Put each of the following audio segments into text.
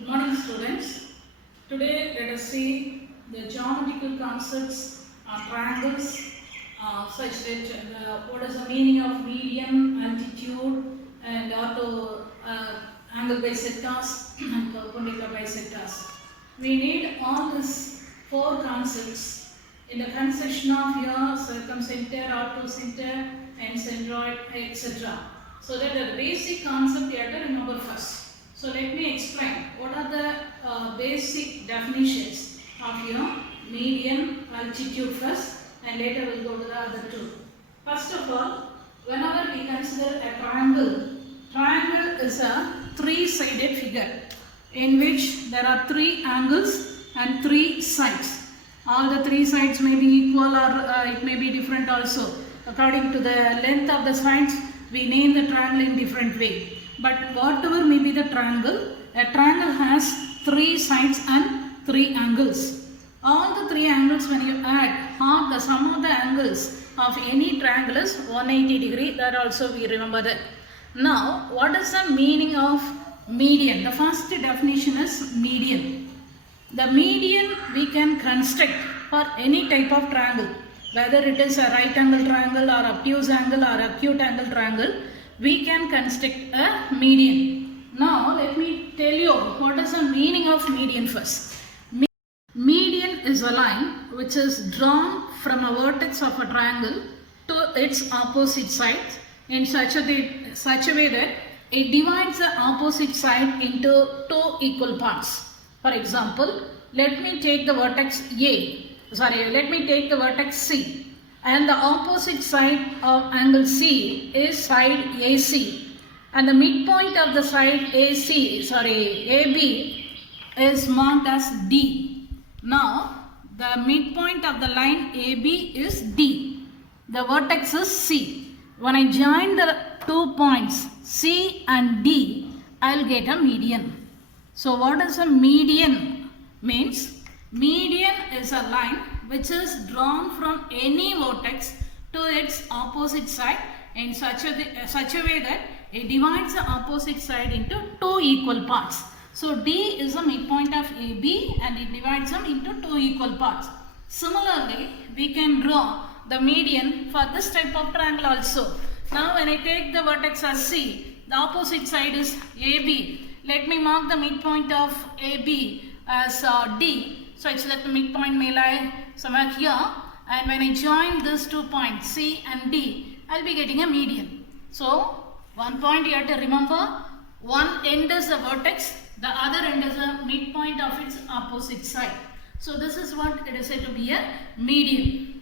Good morning, students. Today, let us see the geometrical concepts on triangles, such that what is the meaning of median, altitude, and auto angle bisectors and perpendicular bisectors. We need all these four concepts in the conception of your circumcenter, orthocenter, and centroid, etc. So that the basic concept you have to remember first. So let me explain what are the basic definitions of your median, altitude first, and later we'll go to the other two. First of all, whenever we consider a triangle is a three-sided figure in which there are three angles and three sides. All the three sides may be equal or it may be different also. According to the length of the sides, we name the triangle in different way. But whatever may be the triangle, a triangle has three sides and three angles. All the three angles, when you add, the sum of the angles of any triangle is 180 degree. That also we remember that. Now, what is the meaning of median? The first definition is median. The median we can construct for any type of triangle, whether it is a right angle triangle or obtuse angle or acute angle triangle, we can construct a median. Now, let me tell you what is the meaning of median first. Median is a line which is drawn from a vertex of a triangle to its opposite sides in such a way that it divides the opposite side into two equal parts. For example, let me take the vertex C, and the opposite side of angle C is side AC, and the midpoint of the side AB is marked as D. Now, the midpoint of the line AB is D. The vertex is C. When I join the 2 points C and D, I will get a median. So, what is a median? Means, median is a line which is drawn from any vertex to its opposite side in such a way that it divides the opposite side into two equal parts. So, D is the midpoint of AB and it divides them into two equal parts. Similarly, we can draw the median for this type of triangle also. Now, when I take the vertex as C, the opposite side is AB. Let me mark the midpoint of AB as D, such that the midpoint may lie somewhere here, and when I join these 2 points C and D, I will be getting a median. So, one point you have to remember, one end is the vertex, the other end is the midpoint of its opposite side. So, this is what it is said to be a median.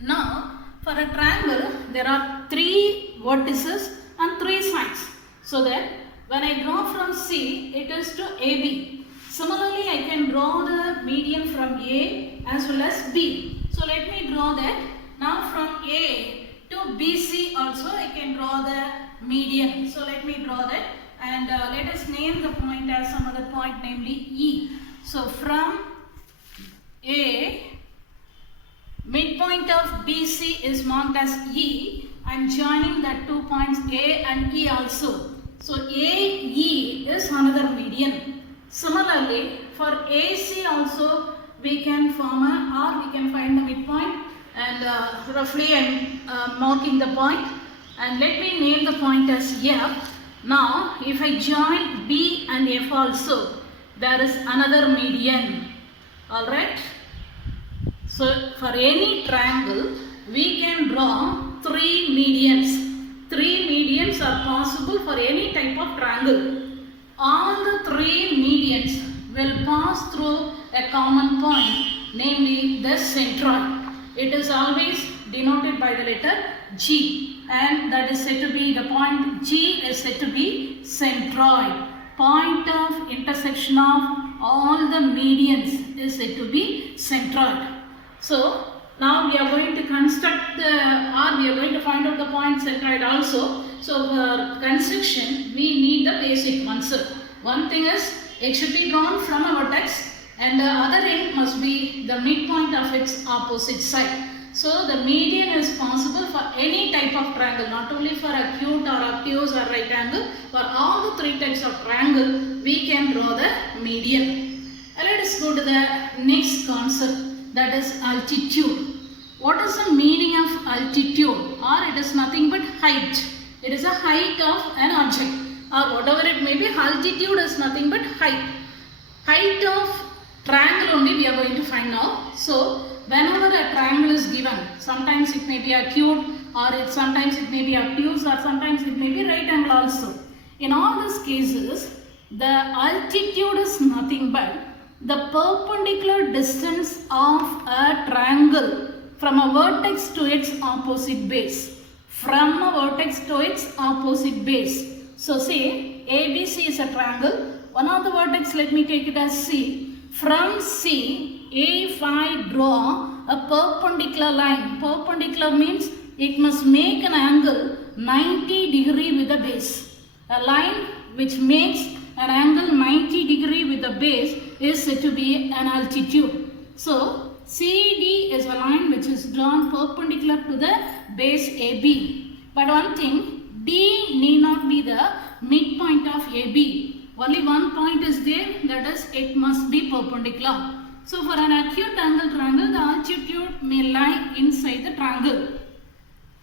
Now, for a triangle, there are three vertices and three sides. So that when I draw from C, it is to AB. Similarly, I can draw the median from A as well as B. So, let me draw that. Now, from A to BC also I can draw the median. So, let me draw that, and let us name the point as some other point, namely E. So, from A, midpoint of BC is marked as E. I am joining the 2 points A and E also. So, AE is another median. Similarly, for AC also we can we can find the midpoint, and roughly I am marking the point, and let me name the point as F. Now, if I join B and F also, there is another median. Alright. So, for any triangle, we can draw three medians. Three medians are possible for any type of triangle. All the three medians will pass through a common point, namely the centroid. It is always denoted by the letter G, and that is said to be, the point G is said to be centroid. Point of intersection of all the medians is said to be centroid. So, now we are going to construct we are going to find out the point centroid also. So, for construction, we need the basic ones. One thing is, it should be drawn from a vertex, and the other end must be the midpoint of its opposite side. So, the median is possible for any type of triangle, not only for acute or obtuse or right angle. For all the three types of triangle, we can draw the the median. Let us go to the next concept, that is altitude. What is the meaning of altitude? Or it is nothing but height. It is a height of an object or whatever it may be. Altitude is nothing but height. Height of triangle only we are going to find now. So whenever a triangle is given, sometimes it may be acute or sometimes it may be obtuse or sometimes it may be right angle also. In all these cases, the altitude is nothing but the perpendicular distance of a triangle from a vertex to its opposite base. From a vertex to its opposite base. So say ABC is a triangle. One of the vertex, let me take it as C. From C, if I draw a perpendicular line. Perpendicular means it must make an angle 90 degree with the base. A line which makes an angle 90 degree with the base is said to be an altitude. So CD is a line which is drawn perpendicular to the base AB. But one thing, D need not be the midpoint of AB. Only one point is there, that is it must be perpendicular. So for an acute angle triangle, the altitude may lie inside the triangle.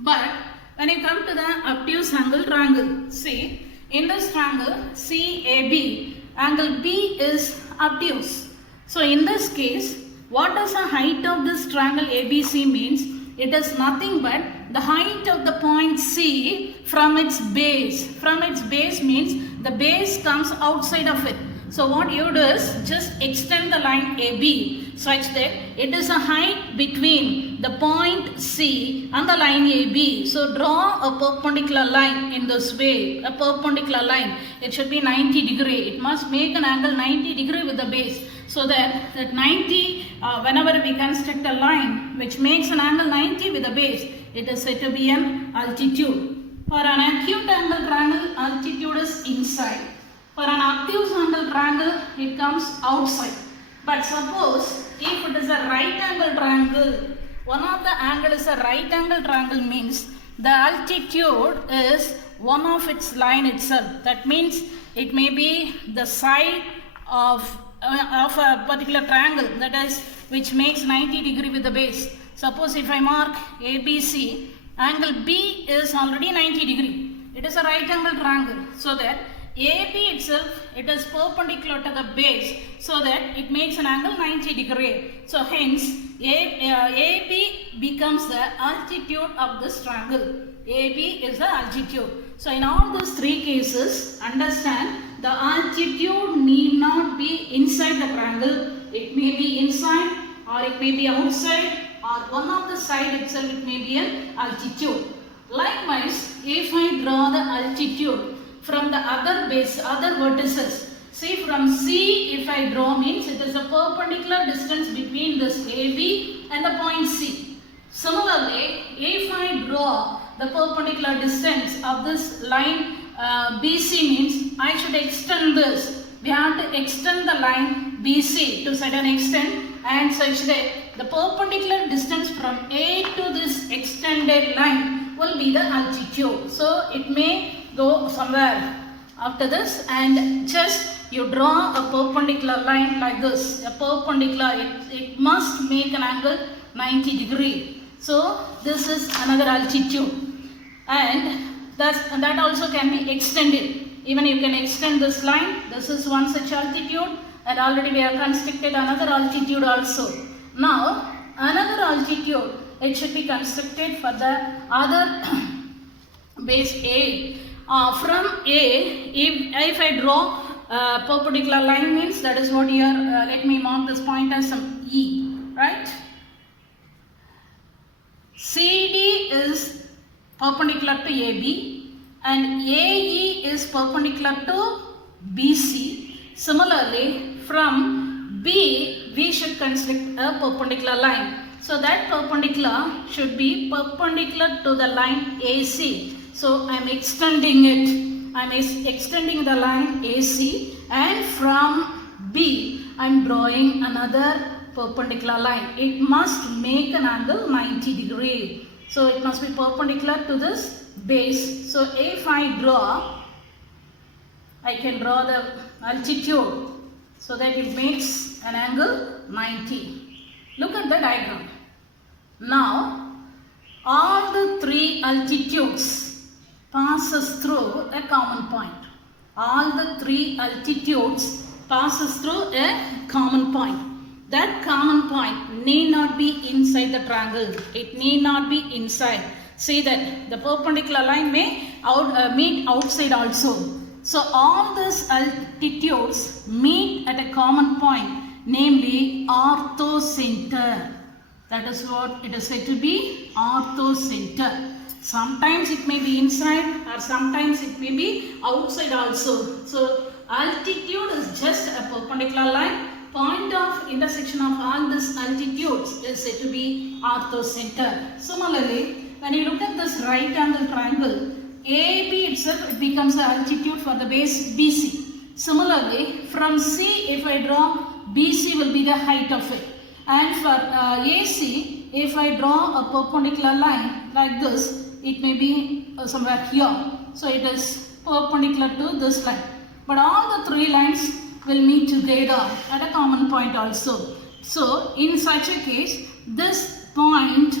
But when you come to the obtuse angle triangle, see in this triangle CAB, angle B is obtuse. So in this case, what is the height of this triangle ABC means? It is nothing but the height of the point C from its base. From its base means the base comes outside of it. So what you do is just extend the line AB such that it is a height between the point C and the line AB. So draw a perpendicular line in this way, a perpendicular line. It should be 90 degree. It must make an angle 90 degree with the base. So that 90, whenever we construct a line which makes an angle 90 with the base, it is said to be an altitude. For an acute angle triangle, altitude is inside. For an obtuse angle triangle, it comes outside. But suppose if it is a right angle triangle, one of the angle is a right angle triangle means the altitude is one of its line itself. That means it may be the side of a particular triangle, that is which makes 90 degree with the base. Suppose if I mark ABC, angle B is already 90 degree. It is a right angle triangle. So that AB itself, it is perpendicular to the base, so that it makes an angle 90 degree. So hence AB becomes the altitude of this triangle. AB is the altitude. So in all these three cases, understand the altitude need not be inside the triangle. It may be inside or it may be outside or one of the side itself, it may be an altitude. Likewise, if I draw the altitude from the other base, other vertices, see from C if I draw means it is a perpendicular distance between this AB and the point C. Similarly, if I draw the perpendicular distance of this line BC means I should extend this. We have to extend the line BC to certain extent and such that the perpendicular distance from A to this extended line will be the altitude. So it may go somewhere after this and just you draw a perpendicular line like this. A perpendicular, it must make an angle 90 degree. So this is another altitude and that also can be extended. Even you can extend this line. This is one such altitude and already we have constructed another altitude also. Now another altitude, it should be constructed for the other base A. From A, if I draw a perpendicular line means that is what here, let me mark this point as some E, right? CD is perpendicular to AB and AE is perpendicular to BC. Similarly, from B, we should construct a perpendicular line. So that perpendicular should be perpendicular to the line AC. So I am extending it. I am extending the line AC and from B, I am drawing another perpendicular line. It must make an angle 90 degree. So it must be perpendicular to this base. So if I draw, I can draw the altitude so that it makes an angle 90. Look at the diagram. Now, all the three altitudes passes through a common point. All the three altitudes passes through a common point. That common point need not be inside the triangle. It need not be inside. See that the perpendicular line may meet outside also. So all these altitudes meet at a common point, namely orthocenter. That is what it is said to be, orthocenter. Sometimes it may be inside or sometimes it may be outside also. So altitude is just a perpendicular line. Point of intersection of all these altitudes is said to be orthocenter. Similarly, when you look at this right angle triangle, AB itself it becomes the altitude for the base BC. Similarly, from C if I draw, BC will be the height of it. And for AC, if I draw a perpendicular line like this, it may be somewhere here. So it is perpendicular to this line. But all the three lines will meet together at a common point also. So in such a case, this point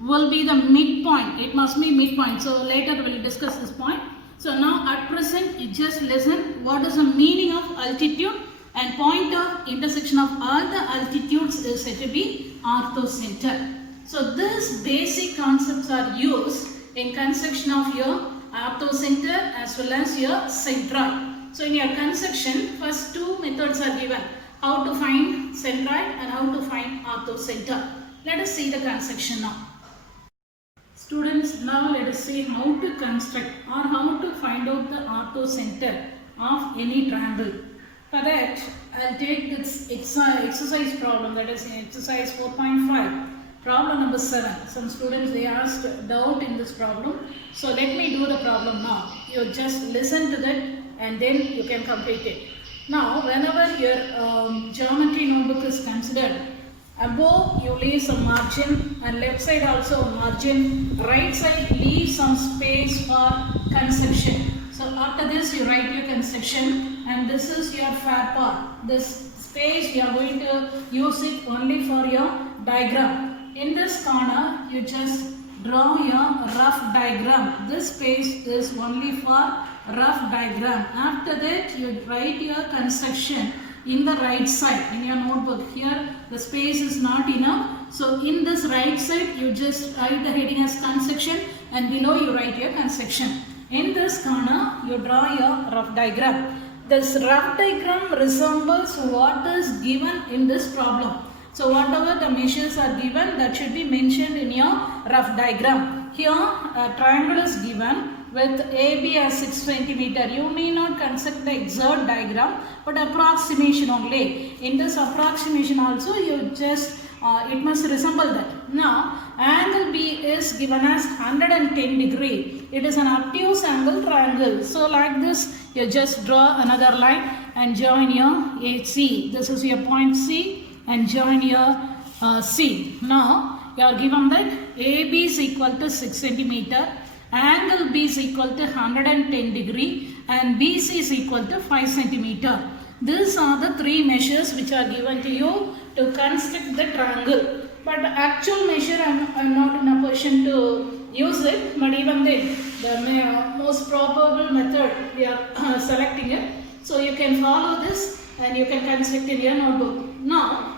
will be the midpoint. It must be midpoint. So later we will discuss this point. So now at present, you just listen what is the meaning of altitude and point of intersection of all the altitudes is said to be orthocenter. So these basic concepts are used in construction of your orthocenter as well as your centroid. So in your construction, first two methods are given. How to find centroid and how to find orthocenter. Let us see the construction now. Students, now let us see how to construct or how to find out the orthocenter of any triangle. For that, I'll take this exercise problem, that is in exercise 4.5. Problem number 7. Some students they asked doubt in this problem. So let me do the problem now. You just listen to that and then you can complete it. Now, whenever your geometry notebook is considered, above you leave some margin and left side also a margin, right side leave some space for construction. So after this you write your construction and this is your fair part. This space you are going to use it only for your diagram. In this corner you just draw your rough diagram. This space is only for rough diagram. After that you write your construction in the right side in your notebook. Here the space is not enough. So in this right side you just write the heading as construction and below you write your construction. In this corner you draw your rough diagram. This rough diagram resembles what is given in this problem. So whatever the measures are given, that should be mentioned in your rough diagram. Here a triangle is given with AB as 6 cm. You may not construct the exact diagram but approximation only. In this approximation also you just it must resemble that. Now angle B is given as 110 degree. It is an obtuse angle triangle. So like this you just draw another line and join your AC. This is your point C and join your C. Now you are given that AB is equal to 6 cm. Angle B is equal to 110 degree and BC is equal to 5 cm. These are the three measures which are given to you to construct the triangle. But the actual measure I am not in a position to use it, but even then the most probable method we are selecting it. So you can follow this and you can construct in your notebook. Now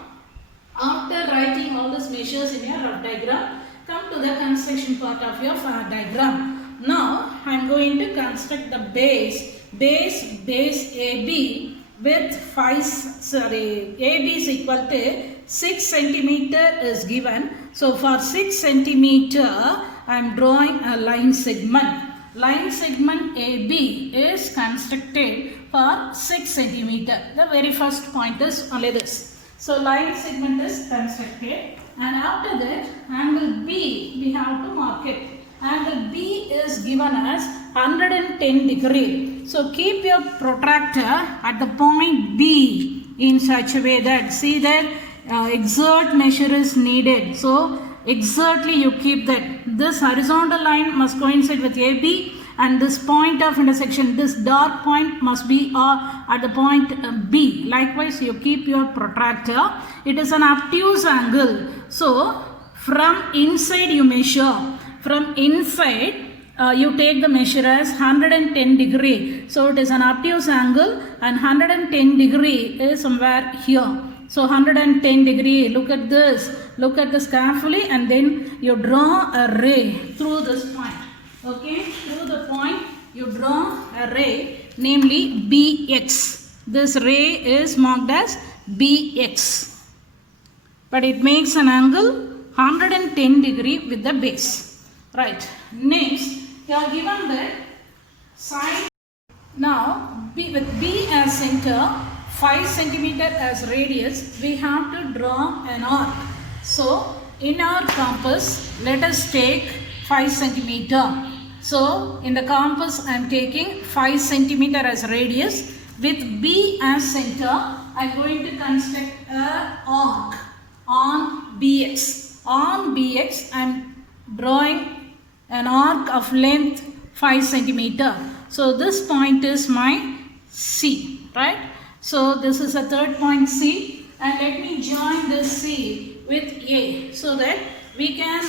after writing all these measures in your rough diagram, come to the construction part of your diagram. Now I am going to construct the base AB with AB is equal to 6 cm is given. So for 6 cm I am drawing a line segment. Line segment AB is constructed for 6 cm. The very first point is only this. So line segment is constructed and after that angle B we have to mark it. Angle B is given as 110 degree. So keep your protractor at the point B in such a way that see that exact measure is needed. So exactly you keep that. This horizontal line must coincide with AB and this point of intersection, this dark point must be at the point B. Likewise, you keep your protractor. It is an obtuse angle. So, from inside you measure. From inside, you take the measure as 110 degree. So, it is an obtuse angle and 110 degree is somewhere here. So, 110 degree, look at this. Look at this carefully and then you draw a ray through this point. Okay, through the point you draw a ray, namely BX. This ray is marked as BX. But it makes an angle 110 degree with the base. Right. Next, you are given the side. Now, with B as center, 5 centimeter as radius, we have to draw an arc. So, in our compass, let us take 5 centimeter. So, in the compass, I am taking 5 centimeter as radius. With B as center, I am going to construct an arc on BX. On BX, I am drawing an arc of length 5 centimeter. So, this point is my C, right? So, this is a third point C, and let me join this C with A so that we can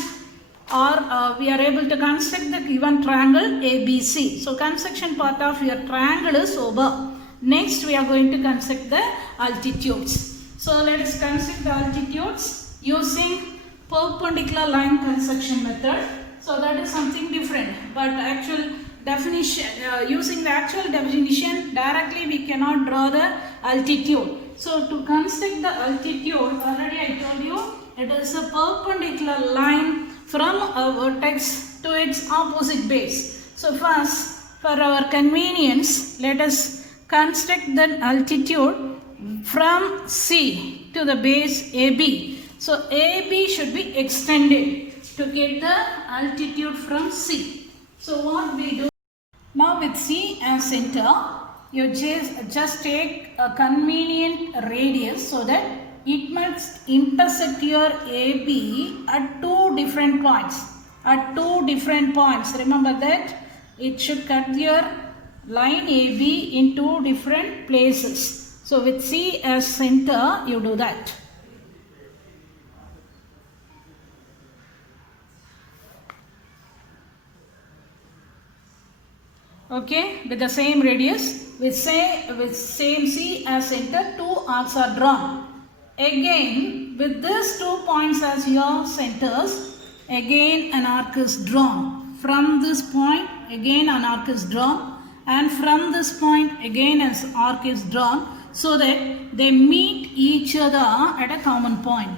we are able to construct the given triangle ABC. So, construction part of your triangle is over. Next, we are going to construct the altitudes. So, let us construct the altitudes using perpendicular line construction method. So, that is something different, but actual definition, using the actual definition directly we cannot draw the altitude. So, to construct the altitude, already I told you, it is a perpendicular line from a vertex to its opposite base. So, first, for our convenience, let us construct the altitude from C to the base AB. So, AB should be extended to get the altitude from C. So, what we do? Now, with C as center, you just take a convenient radius so that it must intersect your AB at 2 different points. At 2 different points. Remember that it should cut your line AB in 2 different places. So, with C as center, you do that. Okay, with the same radius, with same C as center, 2 arcs are drawn. Again, with these 2 points as your centers, again an arc is drawn. From this point, again an arc is drawn, and from this point, again an arc is drawn, so that they meet each other at a common point.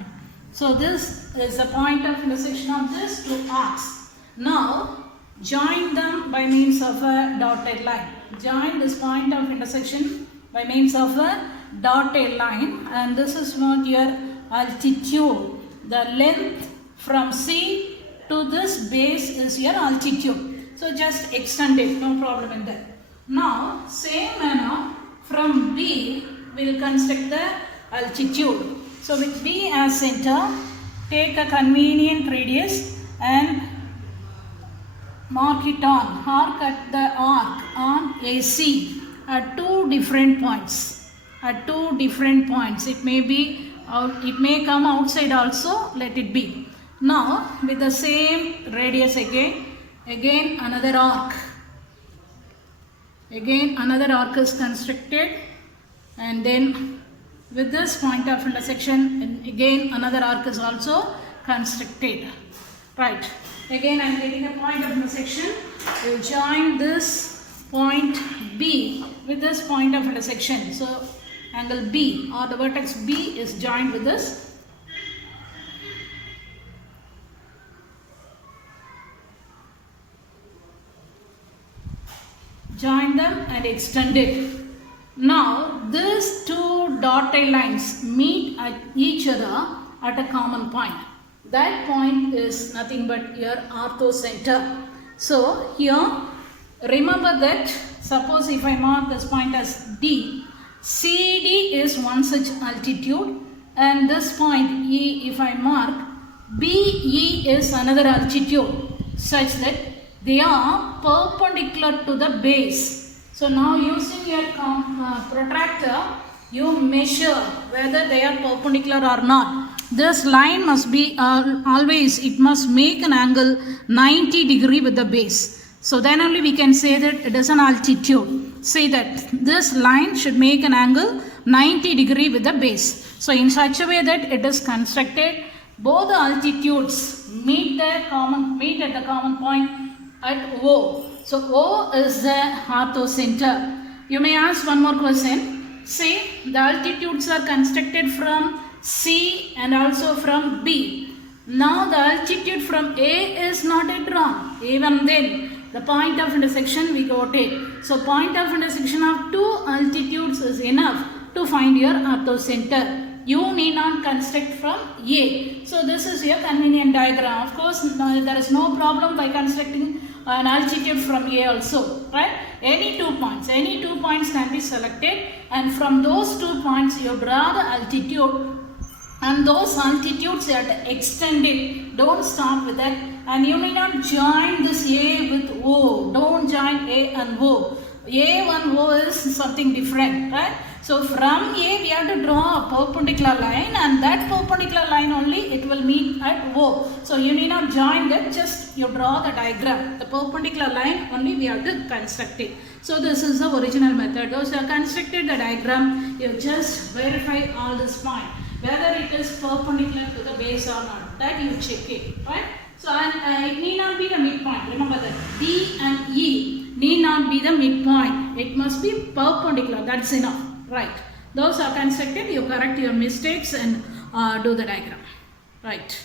So, this is the point of intersection of these 2 arcs. Now, join them by means of a dotted line. Join this point of intersection by means of a dotted line, and this is what your altitude. The length from C to this base is your altitude. So, just extend it, no problem in that. Now, same manner from B we will construct the altitude. So, with B as center, take a convenient radius and mark it on, arc at the arc on AC at 2 different points. At 2 different points, it may be out, it may come outside also, let it be. Now, with the same radius again another arc. Again another arc is constructed, and then with this point of intersection, again another arc is also constructed. Right. Again I am getting a point of intersection. You join this point B with this point of intersection. So, angle B or the vertex B is joined with this. Join them and extend it. Now, these 2 dotted lines meet at each other at a common point. That point is nothing but your orthocenter. So, here remember that suppose if I mark this point as D, CD is one such altitude, and this point E, if I mark, BE is another altitude, such that they are perpendicular to the base. So now using your protractor, you measure whether they are perpendicular or not. This line must be always, it must make an angle 90 degree with the base. So then only we can say that it is an altitude. Say that this line should make an angle 90 degree with the base. So in such a way that it is constructed, both the altitudes meet at the common point at O. So O is the orthocenter. You may ask one more question. Say the altitudes are constructed from C and also from B. Now the altitude from A is not yet drawn. Even then, the point of intersection we got it. So point of intersection of two altitudes is enough to find your orthocenter. You need not construct from A. So this is your convenient diagram. Of course, there is no problem by constructing an altitude from A also, right? Any two points can be selected, and from those 2 points you draw the altitude, and those altitudes you have to extend it. Don't stop with that, and you may not join this A with O. Don't join A and O. A and O is something different, right? So from A we have to draw a perpendicular line, and that perpendicular line only it will meet at O. So you need not join that, just you draw the diagram. The perpendicular line only we have to construct it. So this is the original method. Those you have constructed the diagram, you just verify all this point, whether it is perpendicular to the base or not. That you check it, right? So it need not be the midpoint. Remember that D and E need not be the midpoint. It must be perpendicular. That's enough. Right. Those are constructed. You correct your mistakes and do the diagram. Right.